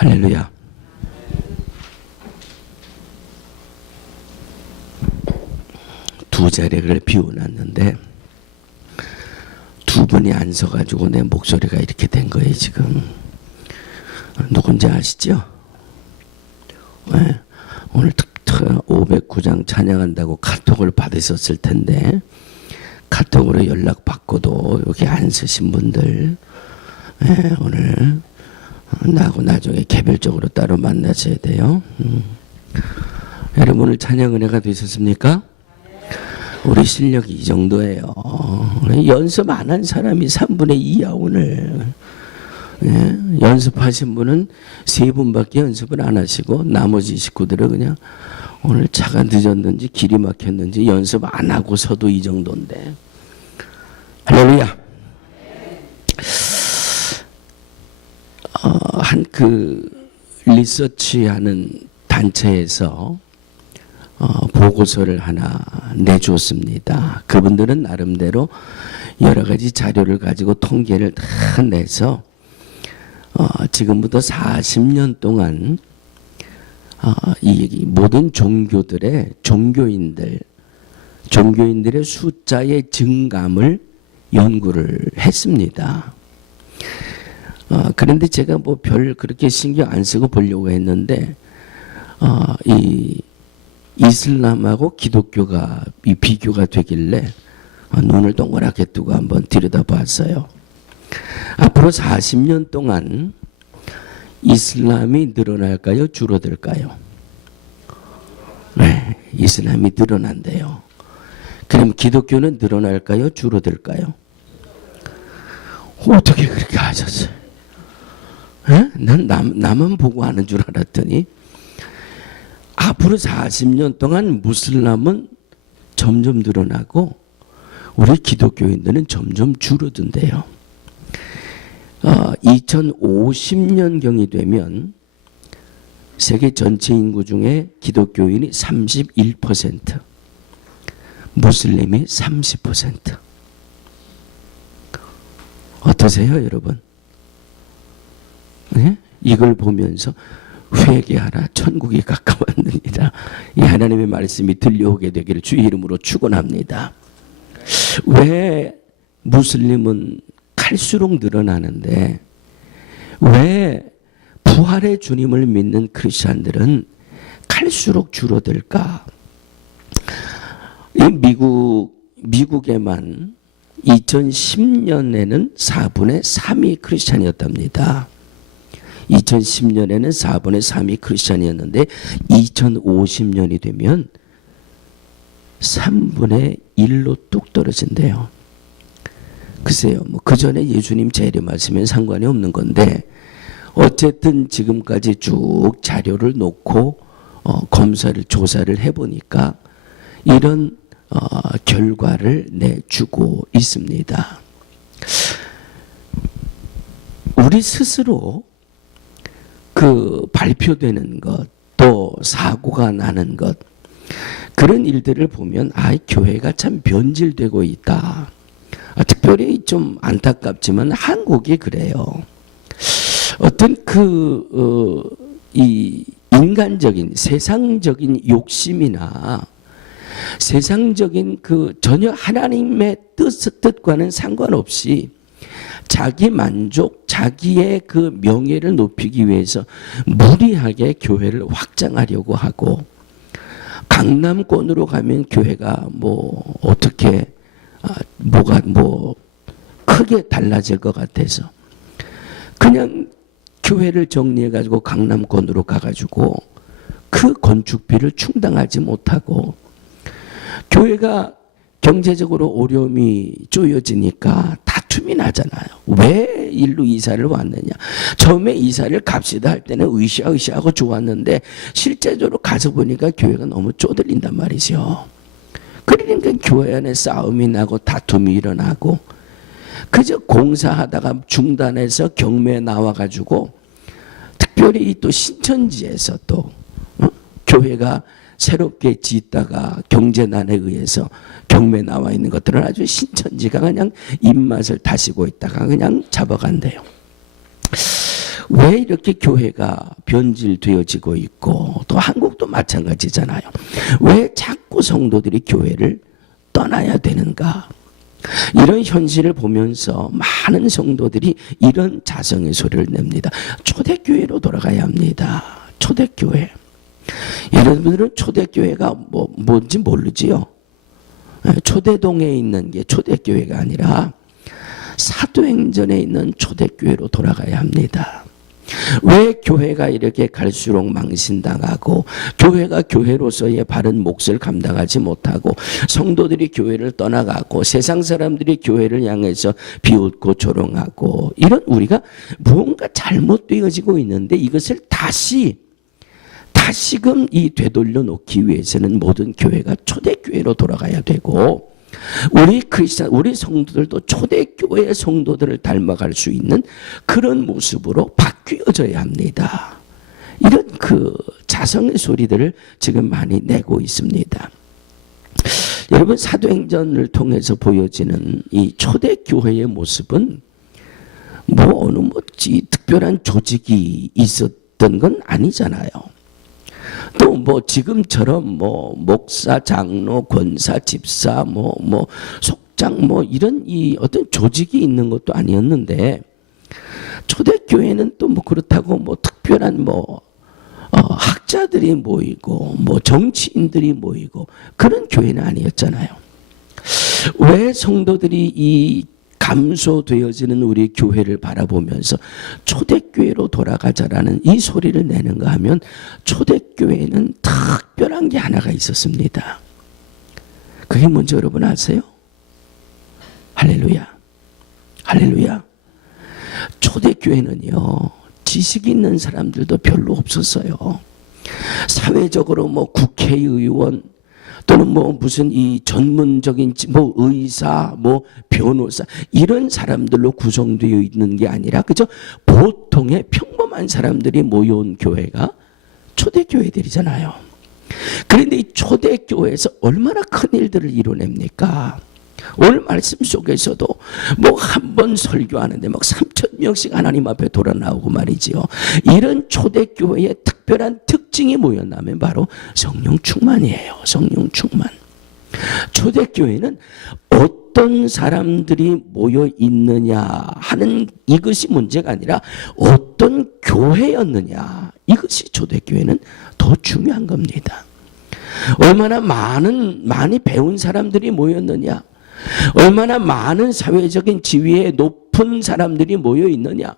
할렐루야. 두 자리를 비워놨는데 두 분이 안 서가지고 내 목소리가 이렇게 된 거예요. 지금 누군지 아시죠? 네. 오늘 509장 찬양한다고 카톡을 받으셨을 텐데 카톡으로 연락 받고도 여기 안 서신 분들, 네, 오늘 나하고 나중에 개별적으로 따로 만나셔야 돼요. 여러분 오늘 찬양 은혜가 되셨습니까? 우리 실력이 이 정도예요. 연습 안 한 사람이 3분의 2야 오늘. 예, 연습하신 분은 3분밖에 연습을 안 하시고 나머지 식구들은 그냥 오늘 차가 늦었는지 길이 막혔는지 연습 안 하고서도 이 정도인데. 할렐루야. 한 리서치하는 단체에서 보고서를 하나 내줬습니다. 그분들은 나름대로 여러 가지 자료를 가지고 통계를 다 내서 지금부터 40년 동안 이 모든 종교인들의 숫자의 증감을 연구를 했습니다. 그런데 제가 뭐 별 그렇게 신경 안 쓰고 보려고 했는데 이 이슬람하고 기독교가 비교가 되길래 눈을 동그랗게 뜨고 한번 들여다봤어요. 앞으로 40년 동안 이슬람이 늘어날까요? 줄어들까요? 네, 이슬람이 늘어난대요. 그럼 기독교는 늘어날까요? 줄어들까요? 어떻게 그렇게 하셨어요? 네? 난 나만 보고 하는 줄 알았더니 앞으로 40년 동안 무슬람은 점점 늘어나고 우리 기독교인들은 점점 줄어든대요. 2050년경이 되면 세계 전체 인구 중에 기독교인이 31%, 무슬림이 30%. 어떠세요, 여러분? 네? 이걸 보면서 회개하라, 천국이 가까웠느니라. 이 하나님의 말씀이 들려오게 되기를 주의 이름으로 축원합니다. 왜 무슬림은 갈수록 늘어나는데 왜 부활의 주님을 믿는 크리스찬들은 갈수록 줄어들까? 이 미국에만 2010년에는 4분의 3이 크리스찬이었답니다. 2010년에는 4분의 3이 크리스찬이었는데 2050년이 되면 3분의 1로 뚝 떨어진대요. 글쎄요, 뭐 그 전에 예수님 재림하시면 상관이 없는 건데 어쨌든 지금까지 쭉 자료를 놓고 검사를 조사를 해보니까 이런 결과를 내주고 있습니다. 우리 스스로 발표되는 것, 또 사고가 나는 것, 그런 일들을 보면 교회가 참 변질되고 있다. 특별히 좀 안타깝지만 한국이 그래요. 어떤 이 인간적인 세상적인 욕심이나 세상적인 전혀 하나님의 뜻과는 상관없이 자기 만족, 자기의 명예를 높이기 위해서 무리하게 교회를 확장하려고 하고, 강남권으로 가면 교회가 어떻게 뭐가 크게 달라질 것 같아서 그냥 교회를 정리해가지고 강남권으로 가가지고 그 건축비를 충당하지 못하고, 교회가 경제적으로 어려움이 쪼여지니까 다툼이 나잖아요. 왜 일로 이사를 왔느냐. 처음에 이사를 갑시다 할 때는 으쌰으쌰하고 좋았는데 실제적으로 가서 보니까 교회가 너무 쪼들린단 말이죠. 그러니까 교회 안에 싸움이 나고 다툼이 일어나고, 그저 공사하다가 중단해서 경매에 나와가지고, 특별히 또 신천지에서 또 교회가 새롭게 짓다가 경제난에 의해서 경매 나와 있는 것들은 아주 신천지가 그냥 입맛을 다시고 있다가 그냥 잡아간대요. 왜 이렇게 교회가 변질되어지고 있고, 또 한국도 마찬가지잖아요. 왜 자꾸 성도들이 교회를 떠나야 되는가? 이런 현실을 보면서 많은 성도들이 이런 자성의 소리를 냅니다. 초대교회로 돌아가야 합니다. 초대교회. 여러분들은 초대교회가 뭔지 모르지요? 초대동에 있는 게 초대교회가 아니라 사도행전에 있는 초대교회로 돌아가야 합니다. 왜 교회가 이렇게 갈수록 망신당하고, 교회가 교회로서의 바른 몫을 감당하지 못하고, 성도들이 교회를 떠나가고, 세상 사람들이 교회를 향해서 비웃고 조롱하고, 이런 우리가 무언가 잘못되어지고 있는데, 이것을 다시금 되돌려 놓기 위해서는 모든 교회가 초대교회로 돌아가야 되고, 우리 성도들도 초대교회 성도들을 닮아갈 수 있는 그런 모습으로 바뀌어져야 합니다. 이런 자성의 소리들을 지금 많이 내고 있습니다. 여러분, 사도행전을 통해서 보여지는 이 초대교회의 모습은 어느 특별한 조직이 있었던 건 아니잖아요. 또 지금처럼 목사, 장로, 권사, 집사, 속장 이런 어떤 조직이 있는 것도 아니었는데, 초대교회는 또 그렇다고 특별한 학자들이 모이고 정치인들이 모이고 그런 교회는 아니었잖아요. 왜 성도들이 이 감소되어지는 우리 교회를 바라보면서 초대교회로 돌아가자라는 이 소리를 내는가 하면, 초대교회는 특별한 게 하나가 있었습니다. 그게 뭔지 여러분 아세요? 할렐루야. 할렐루야. 초대교회는요, 지식 있는 사람들도 별로 없었어요. 사회적으로 국회의원 또는 무슨 이 전문적인 의사, 변호사 이런 사람들로 구성되어 있는 게 아니라 그저 보통의 평범한 사람들이 모여온 교회가 초대교회들이잖아요. 그런데 이 초대교회에서 얼마나 큰 일들을 이뤄냅니까? 오늘 말씀 속에서도 한 번 설교하는데 3,000명씩 하나님 앞에 돌아 나오고 말이지요. 이런 초대교회의 특별한 특징이 뭐였냐면 바로 성령 충만이에요. 성령 충만. 초대교회는 어떤 사람들이 모여 있느냐 하는 이것이 문제가 아니라 어떤 교회였느냐, 이것이 초대교회는 더 중요한 겁니다. 얼마나 많이 배운 사람들이 모였느냐, 얼마나 많은 사회적인 지위에 높은 사람들이 모여 있느냐,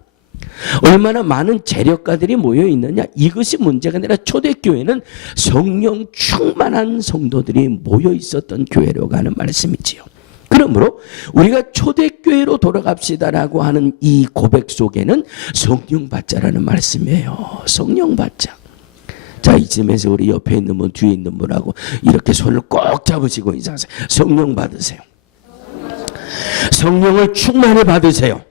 얼마나 많은 재력가들이 모여 있느냐, 이것이 문제가 아니라 초대교회는 성령 충만한 성도들이 모여 있었던 교회라고 하는 말씀이지요. 그러므로 우리가 초대교회로 돌아갑시다라고 하는 이 고백 속에는 성령 받자라는 말씀이에요. 성령 받자. 자, 이쯤에서 우리 옆에 있는 분, 뒤에 있는 분하고 이렇게 손을 꼭 잡으시고 인사하세요. 성령 받으세요. 성령을 충만히 받으세요.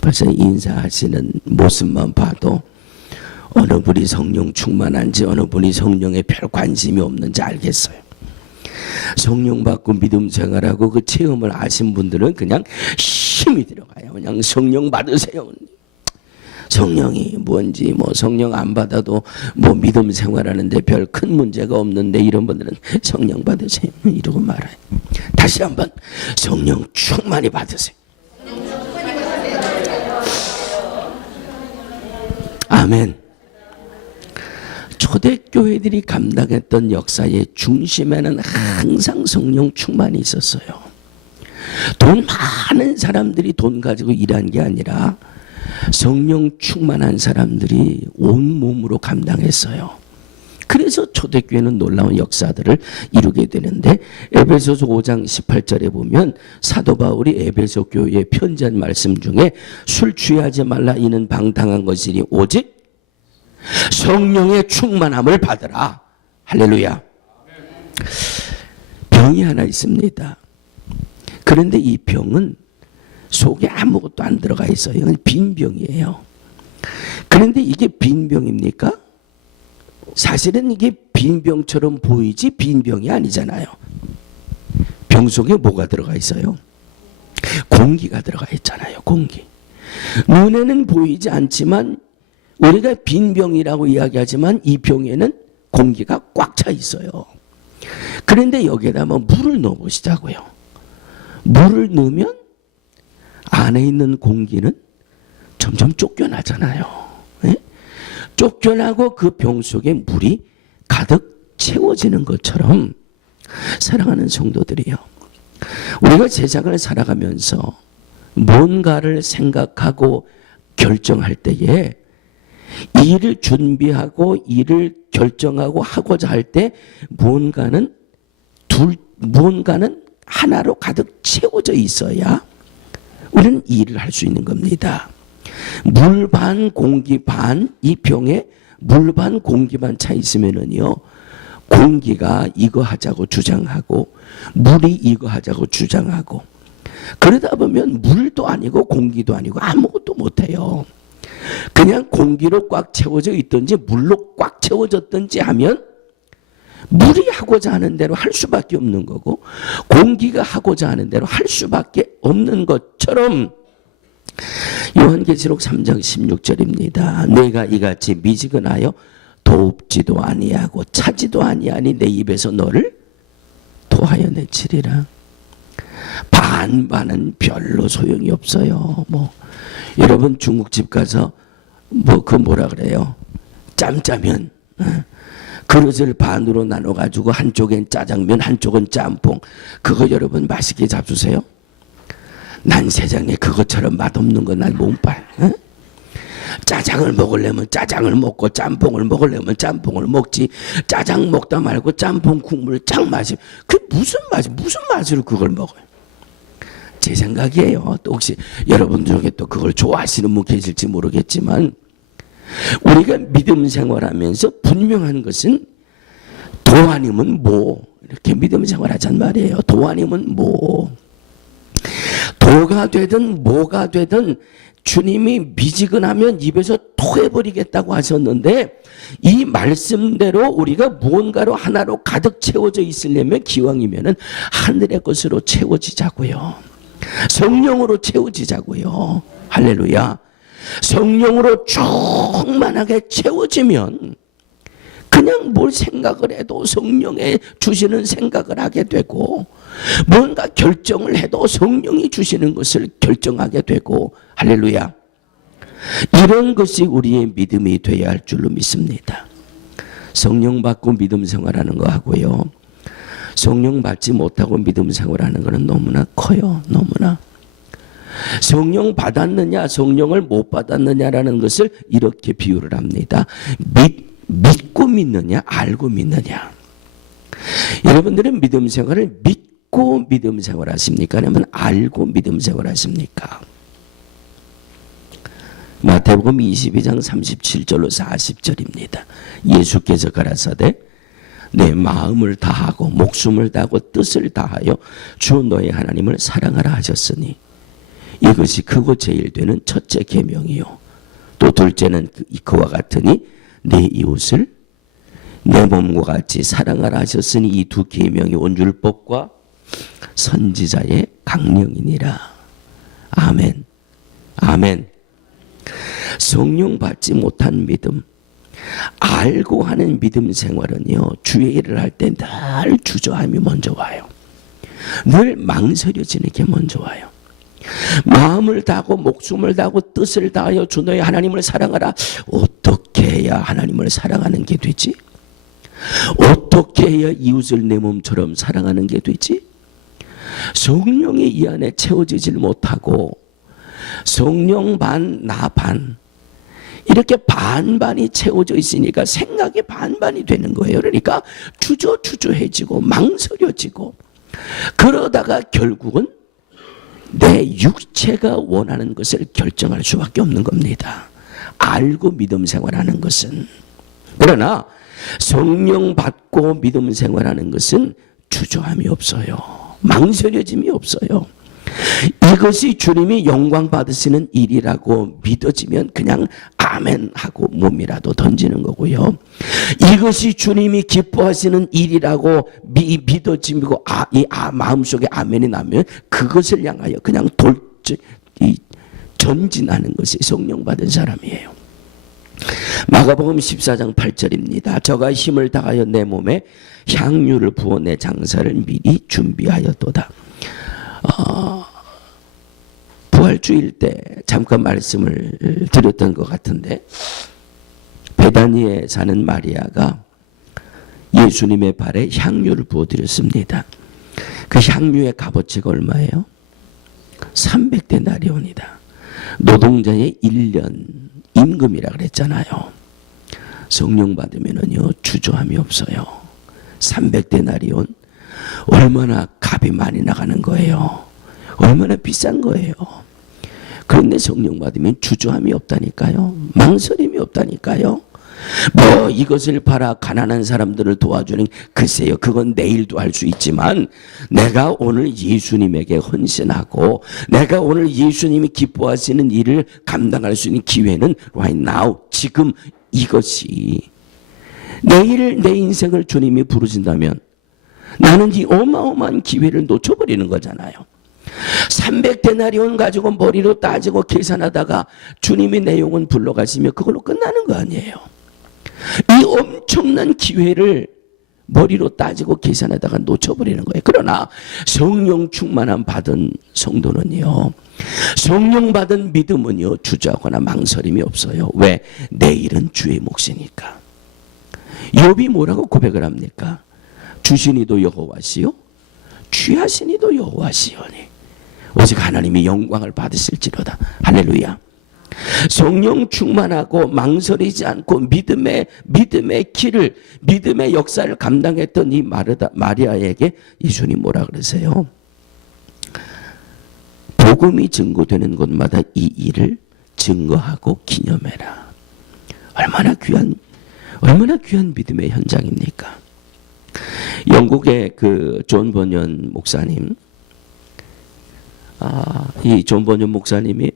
벌써 인사하시는 모습만 봐도 어느 분이 성령 충만한지, 어느 분이 성령에 별 관심이 없는지 알겠어요. 성령 받고 믿음 생활하고 그 체험을 아신 분들은 그냥 힘이 들어가요. 그냥 성령 받으세요. 성령이 뭔지, 성령 안 받아도 믿음 생활하는데 별 큰 문제가 없는데, 이런 분들은 성령 받으세요 이러고 말아요. 다시 한번 성령 충만히 받으세요. 아멘. 초대교회들이 감당했던 역사의 중심에는 항상 성령 충만이 있었어요. 돈 많은 사람들이 돈 가지고 일한 게 아니라 성령 충만한 사람들이 온몸으로 감당했어요. 그래서 초대교회는 놀라운 역사들을 이루게 되는데, 에베소서 5장 18절에 보면 사도 바울이 에베소 교회에 편지한 말씀 중에 술 취하지 말라, 이는 방탕한 것이니 오직 성령의 충만함을 받으라. 할렐루야. 병이 하나 있습니다. 그런데 이 병은 속에 아무것도 안 들어가 있어요. 이건 빈 병이에요. 그런데 이게 빈 병입니까? 사실은 이게 빈 병처럼 보이지 빈 병이 아니잖아요. 병 속에 뭐가 들어가 있어요? 공기가 들어가 있잖아요. 공기. 눈에는 보이지 않지만 우리가 빈 병이라고 이야기하지만 이 병에는 공기가 꽉 차 있어요. 그런데 여기에다 물을 넣어 보시자고요. 물을 넣으면 안에 있는 공기는 점점 쫓겨나잖아요. 네? 쫓겨나고 그 병 속에 물이 가득 채워지는 것처럼 사랑하는 성도들이요, 우리가 세상을 살아가면서 뭔가를 생각하고 결정할 때에 일을 준비하고 일을 결정하고 하고자 할 때 무언가는 하나로 가득 채워져 있어야 우리는 일을 할 수 있는 겁니다. 물 반 공기 반, 이 병에 물 반 공기 반 차 있으면은요, 공기가 이거 하자고 주장하고 물이 이거 하자고 주장하고, 그러다 보면 물도 아니고 공기도 아니고 아무것도 못해요. 그냥 공기로 꽉 채워져 있든지 물로 꽉 채워졌든지 하면 물이 하고자 하는 대로 할 수밖에 없는 거고 공기가 하고자 하는 대로 할 수밖에 없는 것처럼 요한계시록 3장 16절입니다. 내가 이같이 미지근하여 돕지도 아니하고 차지도 아니하니 내 입에서 너를 토하여 내치리라. 반반은 별로 소용이 없어요. 여러분 중국집 가서 뭐라 그래요? 짬짜면 그릇을 반으로 나눠 가지고 한쪽엔 짜장면 한쪽은 짬뽕, 그거 여러분 맛있게 잡수세요? 난 세상에 그것처럼 맛없는 건 난 몸빨. 짜장을 먹으려면 짜장을 먹고 짬뽕을 먹으려면 짬뽕을 먹지, 짜장 먹다 말고 짬뽕 국물을 쫙 마시, 그 무슨 맛으로 그걸 먹어요? 제 생각이에요. 또 혹시 여러분 중에 또 그걸 좋아하시는 분 계실지 모르겠지만, 우리가 믿음 생활하면서 분명한 것은 도 아니면 뭐, 이렇게 믿음 생활하잔 말이에요. 도 아니면 뭐, 도가 되든 뭐가 되든 주님이 미지근하면 입에서 토해버리겠다고 하셨는데, 이 말씀대로 우리가 무언가로 하나로 가득 채워져 있으려면 기왕이면은 하늘의 것으로 채워지자고요. 성령으로 채워지자고요. 할렐루야. 성령으로 충만하게 채워지면 그냥 뭘 생각을 해도 성령의 주시는 생각을 하게 되고, 뭔가 결정을 해도 성령이 주시는 것을 결정하게 되고, 할렐루야. 이런 것이 우리의 믿음이 되어야 할 줄로 믿습니다. 성령 받고 믿음 생활하는 거 하고요, 성령 받지 못하고 믿음 생활하는 것은 너무나 커요. 너무나. 성령 받았느냐 성령을 못 받았느냐라는 것을 이렇게 비유를 합니다. 믿고 믿느냐 알고 믿느냐. 여러분들은 믿음 생활을 믿고 믿음 생활하십니까? 아니면 알고 믿음 생활하십니까? 마태복음 22장 37절로 40절입니다. 예수께서 가라사대 내 마음을 다하고 목숨을 다하고 뜻을 다하여 주 너의 하나님을 사랑하라 하셨으니 이것이 크고 제일 되는 첫째 계명이요, 또 둘째는 그와 같으니 내 이웃을 내 몸과 같이 사랑하라 하셨으니 이 두 계명이 온율법과 선지자의 강령이니라. 아멘. 아멘. 성령 받지 못한 믿음, 알고 하는 믿음 생활은요, 주의 일을 할 때 늘 주저함이 먼저 와요. 늘 망설여지는 게 먼저 와요. 마음을 다하고 목숨을 다하고 뜻을 다하여 주 너의 하나님을 사랑하라. 어떻게 해야 하나님을 사랑하는 게 되지? 어떻게 해야 이웃을 내 몸처럼 사랑하는 게 되지? 성령이 이 안에 채워지질 못하고 성령 반, 나 반, 이렇게 반반이 채워져 있으니까 생각이 반반이 되는 거예요. 그러니까 주저해지고 망설여지고, 그러다가 결국은 내 육체가 원하는 것을 결정할 수밖에 없는 겁니다. 알고 믿음 생활하는 것은. 그러나 성령 받고 믿음 생활하는 것은 주저함이 없어요. 망설여짐이 없어요. 이것이 주님이 영광 받으시는 일이라고 믿어지면 그냥 아멘 하고 몸이라도 던지는 거고요. 이것이 주님이 기뻐하시는 일이라고 믿어지고 마음속에 아멘이 나면 그것을 향하여 그냥 전진하는 것이 성령 받은 사람이에요. 마가복음 14장 8절입니다. 저가 힘을 다하여 내 몸에 향유를 부어 내 장사를 미리 준비하였도다. 부활주일 때 잠깐 말씀을 드렸던 것 같은데, 베다니에 사는 마리아가 예수님의 발에 향유를 부어드렸습니다. 그 향유의 값어치가 얼마예요? 300데나리온이다. 노동자의 1년 임금이라 그랬잖아요. 성령 받으면은요 주저함이 없어요. 300데나리온 얼마나 값이 많이 나가는 거예요. 얼마나 비싼 거예요. 그런데 성령 받으면 주저함이 없다니까요. 망설임이 없다니까요. 뭐 이것을 팔아 가난한 사람들을 도와주는, 글쎄요 그건 내일도 할 수 있지만 내가 오늘 예수님에게 헌신하고 내가 오늘 예수님이 기뻐하시는 일을 감당할 수 있는 기회는 right now, 지금 이것이, 내일 내 인생을 주님이 부르신다면 나는 이 어마어마한 기회를 놓쳐버리는 거잖아요. 300데나리온 가지고 머리로 따지고 계산하다가 주님이 내 영혼 불러가시면 그걸로 끝나는 거 아니에요. 이 엄청난 기회를 머리로 따지고 계산하다가 놓쳐버리는 거예요. 그러나 성령 충만함 받은 성도는요, 성령 받은 믿음은요 주저하거나 망설임이 없어요. 왜? 내일은 주의 몫이니까. 욥이 뭐라고 고백을 합니까? 주시니도 여호와시요 취하시니도 여호와시오니 오직 하나님이 영광을 받으실지로다. 할렐루야. 성령 충만하고 망설이지 않고 믿음의 길을, 믿음의 역사를 감당했던 이 마리아에게 예수님 뭐라 그러세요? 복음이 증거되는 곳마다 이 일을 증거하고 기념해라. 얼마나 귀한 믿음의 현장입니까? 영국의 그 존 버년 목사님, 이 존 버년 목사님이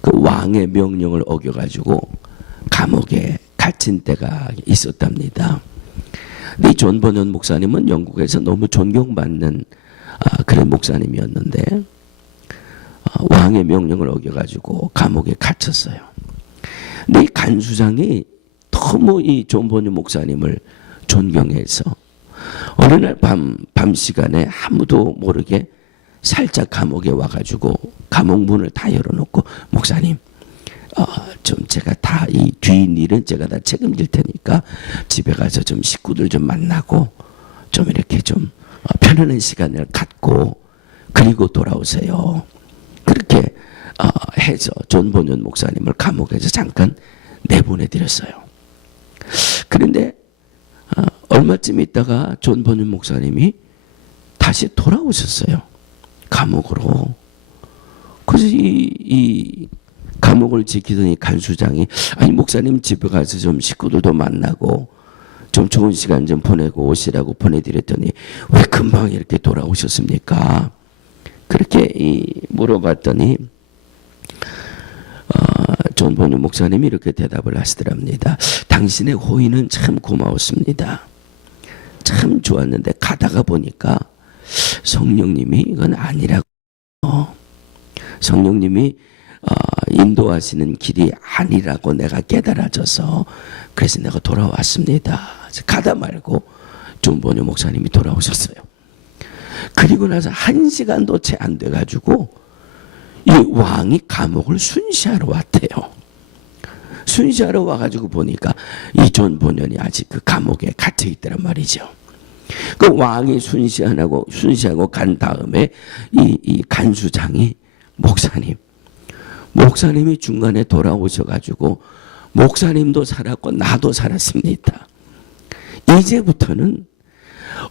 그 왕의 명령을 어겨가지고 감옥에 갇힌 때가 있었답니다. 근데 이 존 버년 목사님은 영국에서 너무 존경받는 그런 목사님이었는데 왕의 명령을 어겨가지고 감옥에 갇혔어요. 근데 이 간수장이 너무 이 존 버년 목사님을 존경해서 어느 날 밤 시간에 아무도 모르게 살짝 감옥에 와가지고 감옥 문을 다 열어놓고, 목사님 좀 제가 다 이 뒤인 일은 제가 다 책임질 테니까 집에 가서 좀 식구들 좀 만나고 좀 이렇게 좀 편안한 시간을 갖고 그리고 돌아오세요. 그렇게 해서 존 버년 목사님을 감옥에서 잠깐 내보내드렸어요. 그런데 얼마쯤 있다가 존 버년 목사님이 다시 돌아오셨어요. 감옥으로. 그래서 이 감옥을 지키던 이 간수장이, 아니 목사님 집에 가서 좀 식구들도 만나고 좀 좋은 시간 좀 보내고 오시라고 보내드렸더니 왜 금방 이렇게 돌아오셨습니까? 그렇게 물어봤더니 존 버년 목사님이 이렇게 대답을 하시더랍니다. 당신의 호의는 참 고마웠습니다. 참 좋았는데 가다가 보니까 성령님이 이건 아니라고, 성령님이 인도하시는 길이 아니라고 내가 깨달아져서 그래서 내가 돌아왔습니다. 가다 말고 존 버년 목사님이 돌아오셨어요. 그리고 나서 1시간도 채 안 돼가지고 이 왕이 감옥을 순시하러 왔대요. 순시하러 와가지고 보니까 이 존 버년이 아직 그 감옥에 갇혀 있더란 말이죠. 그 왕이 순시하고 간 다음에 이 간수장이 목사님이 중간에 돌아오셔가지고 목사님도 살았고 나도 살았습니다. 이제부터는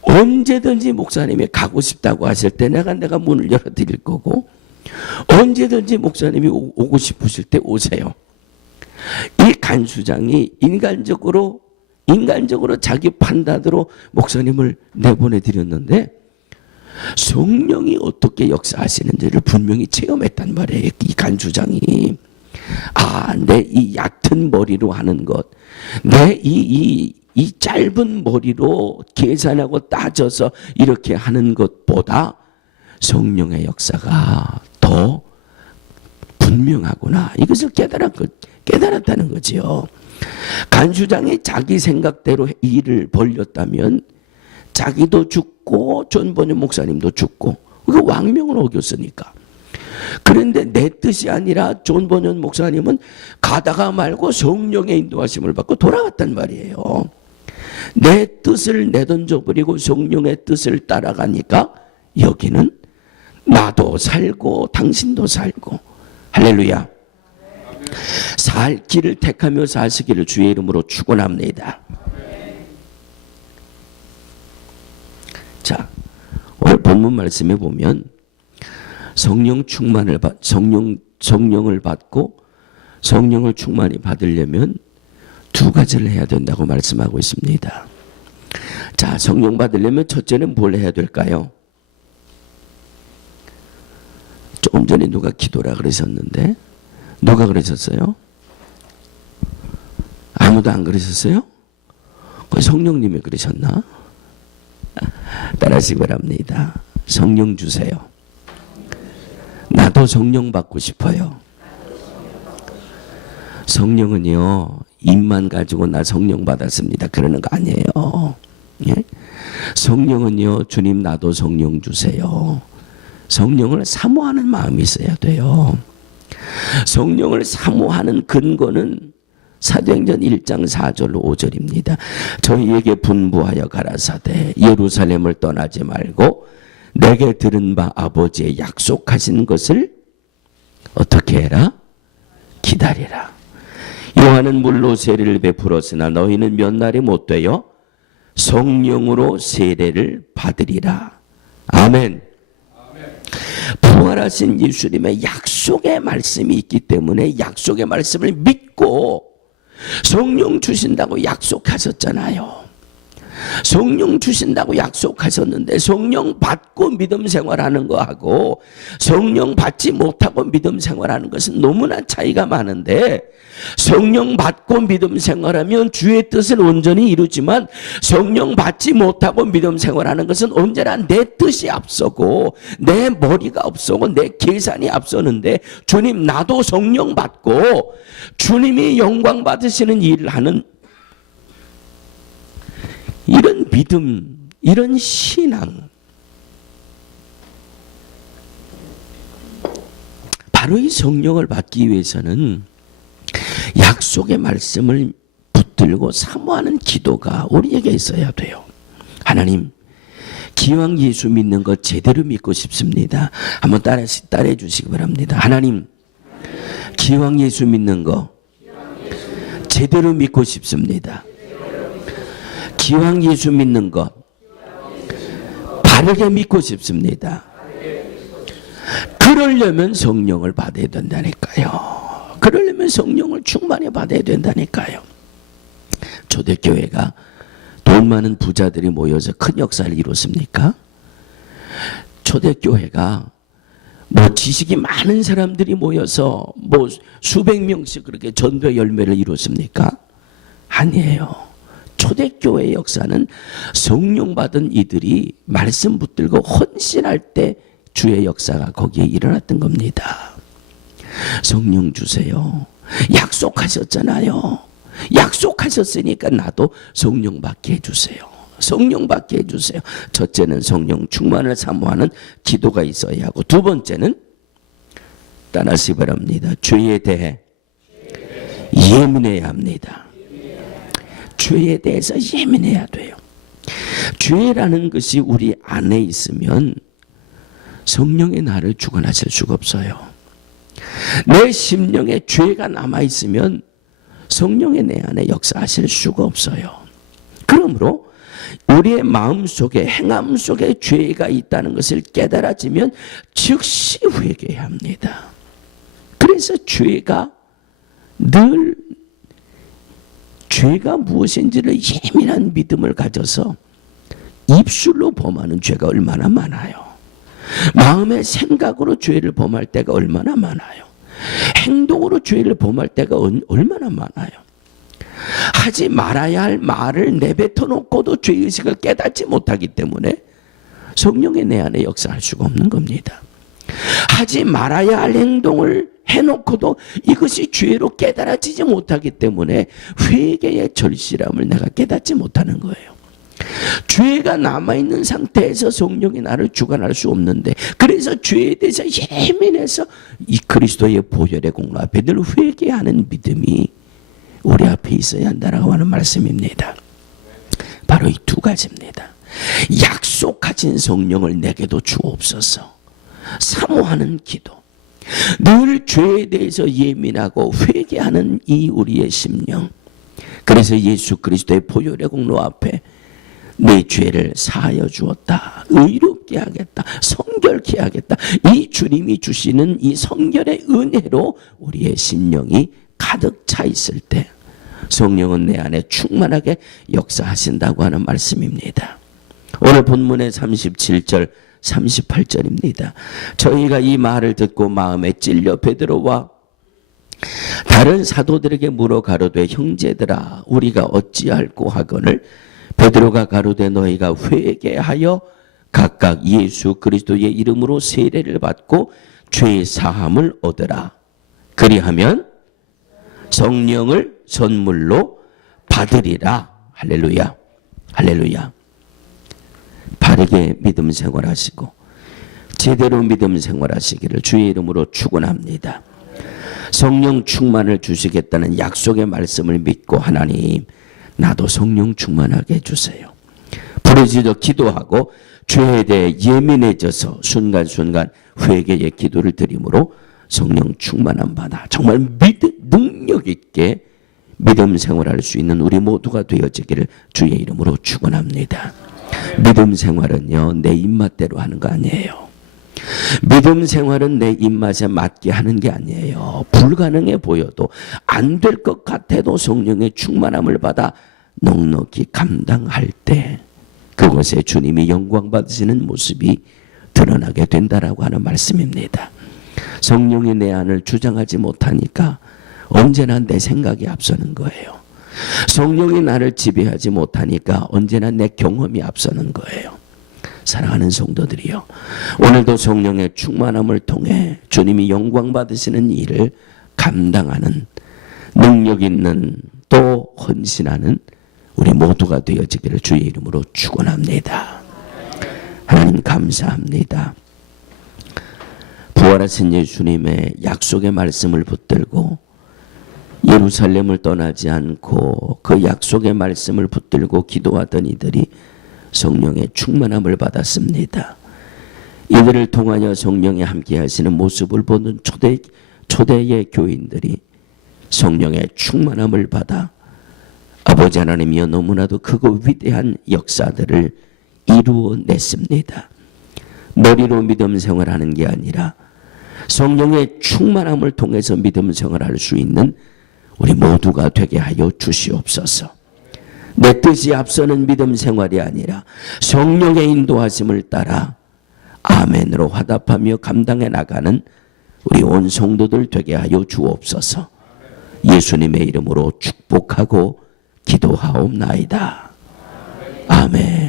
언제든지 목사님이 가고 싶다고 하실 때 내가 문을 열어드릴 거고, 언제든지 목사님이 오고 싶으실 때 오세요. 이 간수장이 인간적으로 자기 판단으로 목사님을 내보내드렸는데 성령이 어떻게 역사하시는지를 분명히 체험했단 말이에요. 이 간수장이. 내 이 얕은 머리로 하는 것, 내 이 짧은 머리로 계산하고 따져서 이렇게 하는 것보다 성령의 역사가 더 분명하구나. 이것을 깨달았다는 거지요. 간수장이 자기 생각대로 일을 벌렸다면 자기도 죽고 존 버년 목사님도 죽고, 그 왕명을 어겼으니까. 그런데 내 뜻이 아니라 존 버년 목사님은 가다가 말고 성령의 인도하심을 받고 돌아왔단 말이에요. 내 뜻을 내던져버리고 성령의 뜻을 따라가니까 여기는 나도 살고 당신도 살고. 할렐루야. 살 길을 택하며 사시기를 주의 이름으로 축원합니다. 자, 오늘 본문 말씀에 보면 성령 충만을 성령을 받고 성령을 충만히 받으려면 두 가지를 해야 된다고 말씀하고 있습니다. 자, 성령 받으려면 첫째는 뭘 해야 될까요? 조금 전에 누가 기도라 그러셨는데 누가 그러셨어요? 아무도 안 그러셨어요? 그 성령님이 그러셨나? 따라하시기 바랍니다. 성령 주세요. 나도 성령 받고 싶어요. 성령은요, 입만 가지고 나 성령 받았습니다 그러는 거 아니에요. 예? 성령은요, 주님 나도 성령 주세요. 성령을 사모하는 마음이 있어야 돼요. 성령을 사모하는 근거는 사도행전 1장 4절 5절입니다. 저희에게 분부하여 가라사대 예루살렘을 떠나지 말고 내게 들은 바 아버지의 약속하신 것을 어떻게 해라? 기다리라. 요한은 물로 세례를 베풀었으나 너희는 몇 날이 못 되어 성령으로 세례를 받으리라. 아멘. 부활하신 예수님의 약속의 말씀이 있기 때문에 약속의 말씀을 믿고 성령 주신다고 약속하셨잖아요. 성령 주신다고 약속하셨는데 성령 받고 믿음 생활하는 거하고 성령 받지 못하고 믿음 생활하는 것은 너무나 차이가 많은데, 성령 받고 믿음 생활하면 주의 뜻을 온전히 이루지만 성령 받지 못하고 믿음 생활하는 것은 언제나 내 뜻이 앞서고 내 머리가 앞서고 내 계산이 앞서는데, 주님 나도 성령 받고 주님이 영광 받으시는 일을 하는 이런 믿음, 이런 신앙, 바로 이 성령을 받기 위해서는 약속의 말씀을 붙들고 사모하는 기도가 우리에게 있어야 돼요. 하나님, 기왕 예수 믿는 것 제대로 믿고 싶습니다. 한번 따라해 주시기 바랍니다. 하나님, 기왕 예수 믿는 거 제대로 믿고 싶습니다. 기왕 예수 믿는 것 바르게 믿고 싶습니다. 그러려면 성령을 받아야 된다니까요. 그러려면 성령을 충만히 받아야 된다니까요. 초대교회가 돈 많은 부자들이 모여서 큰 역사를 이뤘습니까? 초대교회가 지식이 많은 사람들이 모여서 수백 명씩 그렇게 전도 열매를 이뤘습니까? 아니에요. 초대교회의 역사는 성령 받은 이들이 말씀 붙들고 헌신할 때 주의 역사가 거기에 일어났던 겁니다. 성령 주세요. 약속하셨잖아요. 약속하셨으니까 나도 성령 받게 해주세요. 성령 받게 해주세요. 첫째는 성령 충만을 사모하는 기도가 있어야 하고, 두 번째는 따라하시기 바랍니다. 죄에 대해 예민해야 합니다. 죄에 대해서 예민해야 돼요. 죄라는 것이 우리 안에 있으면 성령의 나를 주관하실 수가 없어요. 내 심령에 죄가 남아있으면 성령의 내 안에 역사하실 수가 없어요. 그러므로 우리의 마음속에 행함 속에 죄가 있다는 것을 깨달아지면 즉시 회개해야 합니다. 그래서 죄가 무엇인지를 예민한 믿음을 가져서 입술로 범하는 죄가 얼마나 많아요. 마음의 생각으로 죄를 범할 때가 얼마나 많아요. 행동으로 죄를 범할 때가 얼마나 많아요. 하지 말아야 할 말을 내뱉어 놓고도 죄의식을 깨닫지 못하기 때문에 성령의 내 안에 역사할 수가 없는 겁니다. 하지 말아야 할 행동을 해놓고도 이것이 죄로 깨달아지지 못하기 때문에 회개의 절실함을 내가 깨닫지 못하는 거예요. 죄가 남아있는 상태에서 성령이 나를 주관할 수 없는데, 그래서 죄에 대해서 예민해서 이 그리스도의 보혈의 공로 앞에 늘 회개하는 믿음이 우리 앞에 있어야 한다라고 하는 말씀입니다. 바로 이 두 가지입니다. 약속하신 성령을 내게도 주옵소서. 사모하는 기도, 늘 죄에 대해서 예민하고 회개하는 이 우리의 심령, 그래서 예수 그리스도의 보혈의 공로 앞에 내 죄를 사하여 주었다, 의롭게 하겠다, 성결케 하겠다, 이 주님이 주시는 이 성결의 은혜로 우리의 심령이 가득 차 있을 때 성령은 내 안에 충만하게 역사하신다고 하는 말씀입니다. 오늘 본문의 37절 38절입니다. 저희가 이 말을 듣고 마음에 찔려 베드로와 다른 사도들에게 물어 가로되 형제들아 우리가 어찌할꼬 하거늘 베드로가 가로되 너희가 회개하여 각각 예수 그리스도의 이름으로 세례를 받고 죄 사함을 얻으라. 그리하면 성령을 선물로 받으리라. 할렐루야. 할렐루야. 바르게 믿음 생활하시고 제대로 믿음 생활하시기를 주의 이름으로 축원합니다. 성령 충만을 주시겠다는 약속의 말씀을 믿고 하나님 나도 성령 충만하게 해주세요. 부르짖어 기도하고 죄에 대해 예민해져서 순간순간 회개의 기도를 드림으로 성령 충만함 받아 정말 능력 있게 믿음 생활할 수 있는 우리 모두가 되어지기를 주의 이름으로 축원합니다. 믿음 생활은요 내 입맛대로 하는 거 아니에요. 믿음 생활은 내 입맛에 맞게 하는 게 아니에요. 불가능해 보여도 안 될 것 같아도 성령의 충만함을 받아 넉넉히 감당할 때 그것에 주님이 영광 받으시는 모습이 드러나게 된다라고 하는 말씀입니다. 성령이 내 안을 주장하지 못하니까 언제나 내 생각이 앞서는 거예요. 성령이 나를 지배하지 못하니까 언제나 내 경험이 앞서는 거예요. 사랑하는 성도들이요, 오늘도 성령의 충만함을 통해 주님이 영광 받으시는 일을 감당하는 능력 있는 또 헌신하는 우리 모두가 되어지기를 주의 이름으로 축원합니다. 하나님 감사합니다. 부활하신 예수님의 약속의 말씀을 붙들고 예루살렘을 떠나지 않고 그 약속의 말씀을 붙들고 기도하던 이들이 성령의 충만함을 받았습니다. 이들을 통하여 성령이 함께 하시는 모습을 보는 초대의 교인들이 성령의 충만함을 받아 아버지 하나님이여 너무나도 크고 위대한 역사들을 이루어냈습니다. 머리로 믿음 생활하는 게 아니라 성령의 충만함을 통해서 믿음 생활할 수 있는 우리 모두가 되게 하여 주시옵소서. 내 뜻이 앞서는 믿음 생활이 아니라 성령의 인도하심을 따라 아멘으로 화답하며 감당해 나가는 우리 온 성도들 되게 하여 주옵소서. 예수님의 이름으로 축복하고 기도하옵나이다. 아멘.